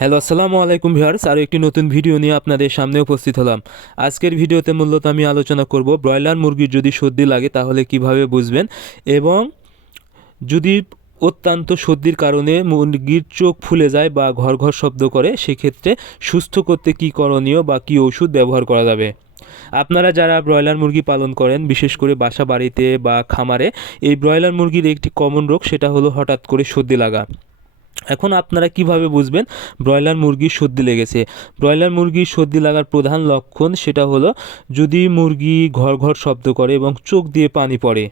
Hello, আসসালামু আলাইকুম viewers. আরও একটি নতুন ভিডিও নিয়ে আপনাদের সামনে উপস্থিত হলাম। আজকের ভিডিওতে মূলত আমি আলোচনা করব ব্রয়লার মুরগির যদি সর্দি লাগে তাহলে কীভাবে বুঝবেন এবং যদি অত্যন্ত সর্দির কারণে মুরগির চোখ ফুলে যায় বা ঘর ঘর শব্দ করে, সেক্ষেত্রে সুস্থ করতে কী করণীয় বা কী ওষুধ ব্যবহার করা যাবে? আপনারা যারা ব্রয়লার মুরগি পালন করেন, বিশেষ করে বাসা বাড়িতে বা খামারে, এই ব্রয়লার মুরগির একটি কমন রোগ সেটা হলো হঠাৎ করে সর্দি লাগা। এখন আপনারা কীভাবে বুঝবেন ব্রয়লার মুরগির সর্দি লেগেছে? ব্রয়লার মুরগির সর্দি লাগার প্রধান লক্ষণ সেটা হলো যদি মুরগি ঘর ঘর শব্দ করে এবং চোখ দিয়ে পানি পড়ে।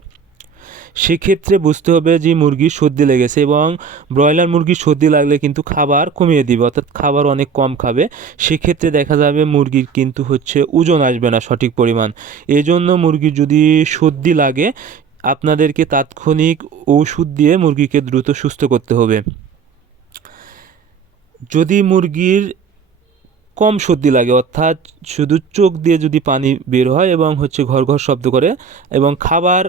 সেক্ষেত্রে বুঝতে হবে যে মুরগির সর্দি লেগেছে এবং ব্রয়লার মুরগির সর্দি লাগলে কিন্তু খাবার কমিয়ে দিবে, অর্থাৎ খাবার অনেক কম খাবে। সেক্ষেত্রে দেখা যাবে মুরগির কিন্তু হচ্ছে ওজন আসবে না সঠিক পরিমাণ। এজন্য মুরগির যদি সর্দি লাগে, আপনাদেরকে তাৎক্ষণিক ওষুধ দিয়ে মুরগিকে দ্রুত সুস্থ করতে হবে। যদি মুরগির কম সর্দি লাগে, অর্থাৎ শুধু চোখ দিয়ে যদি পানি বের হয় এবং হচ্ছে ঘর ঘর শব্দ করে এবং খাবার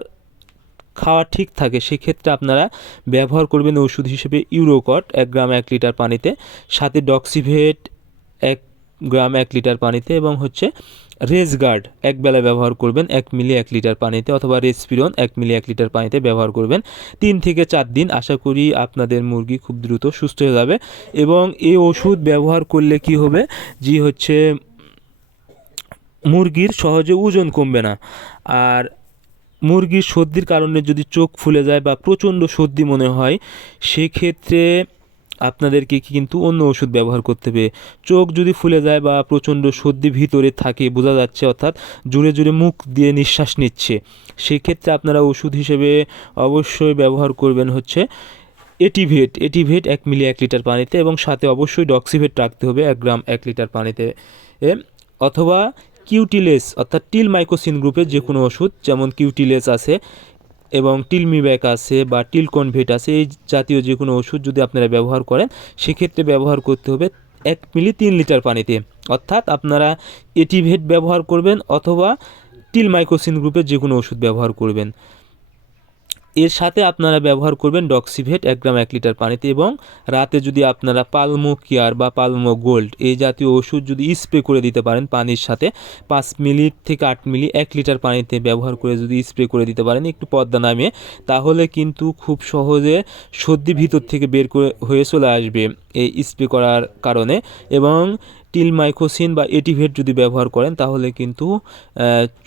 খাওয়া ঠিক থাকে, সেক্ষেত্রে আপনারা ব্যবহার করবেন ওষুধ হিসেবে ইউরোকট, এক গ্রাম এক লিটার পানিতে, সাথে ডক্সিভেট, এক গ্রাম এক লিটার পানিতে এবং হচ্ছে রেস গার্ড এক বেলা ব্যবহার করবেন এক মিলি এক লিটার পানিতে অথবা রেসপিরন এক মিলি এক লিটার পানিতে ব্যবহার করবেন। তিন থেকে চার দিন আশা করি আপনাদের মুরগি খুব দ্রুত সুস্থ হয়ে যাবে এবং এই ওষুধ ব্যবহার করলে কি হবে? যে হচ্ছে মুরগির সহজে ওজন কমবে না। আর মুরগির সর্দির কারণে যদি চোখ ফুলে যায় বা প্রচণ্ড সর্দি মনে হয়, সেক্ষেত্রে আপনাদেরকে কিন্তু অন্য ওষুধ ব্যবহার করতে হবে? চোখ যদি ফুলে যায় বা প্রচণ্ড সর্দি ভিতরে থাকে, বোঝা যাচ্ছে অর্থাৎ জুড়ে জুড়ে মুখ দিয়ে নিঃশ্বাস নিচ্ছে, সেক্ষেত্রে আপনারা ওষুধ হিসেবে অবশ্যই ব্যবহার করবেন হচ্ছে এটিভেট। এটিভেট এক মিলি এক লিটার পানিতে এবং সাথে অবশ্যই ডক্সিভেট রাখতে হবে এক গ্রাম এক লিটার পানিতে। অথবা কিউটিলেস অর্থাৎ টিল মাইকোসিন গ্রুপের যে কোনো ওষুধ, যেমন কিউটিলেস আছে এবং টিলমিব্যাক আছে বা টিলকনভেট আছে, এই জাতীয় যে কোনো ওষুধ যদি আপনারা ব্যবহার করেন, সেক্ষেত্রে ব্যবহার করতে হবে এক মিলি তিন লিটার পানিতে। অর্থাৎ আপনারা এটিভেট ব্যবহার করবেন অথবা টিল মাইক্রোসিন গ্রুপের যে কোনো ওষুধ ব্যবহার করবেন। এর সাথে আপনারা ব্যবহার করবেন ডক্সিভেট এক গ্রাম এক লিটার পানিতে এবং রাতে যদি আপনারা পালমো কেয়ার বা পালমো গোল্ড এই জাতীয় ওষুধ যদি স্প্রে করে দিতে পারেন পানির সাথে, পাঁচ মিলি থেকে আট মিলি এক লিটার পানিতে ব্যবহার করে যদি স্প্রে করে দিতে পারেন একটু পদ্মা নামিয়ে তাহলে কিন্তু খুব সহজে সর্দি ভিতর থেকে বের করে হয়ে চলে আসবে এই স্প্রে করার কারণে এবং টিলমাইকোসিন বা এটিভেট যদি ব্যবহার করেন, তাহলে কিন্তু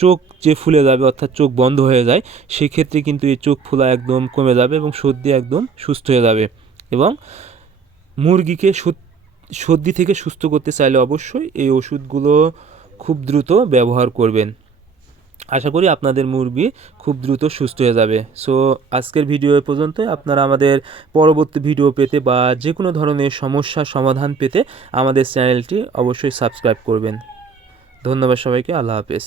চোখ যে ফুলে যাবে, অর্থাৎ চোখ বন্ধ হয়ে যায়, সেক্ষেত্রে কিন্তু এই চোখ ফোলা একদম কমে যাবে এবং সর্দি একদম সুস্থ হয়ে যাবে। এবং মুরগিকে সর্দি থেকে সুস্থ করতে চাইলে অবশ্যই এই ওষুধগুলো খুব দ্রুত ব্যবহার করবেন। আশা করি আপনাদের মুরগি খুব দ্রুত সুস্থ হয়ে যাবে। সো আজকের ভিডিও পর্যন্ত আপনারা আমাদের পরবর্তী ভিডিও পেতে বা যে কোনো ধরনের সমস্যা সমাধান পেতে আমাদের চ্যানেলটি অবশ্যই সাবস্ক্রাইব করবেন। ধন্যবাদ সবাইকে। আল্লাহ হাফেজ।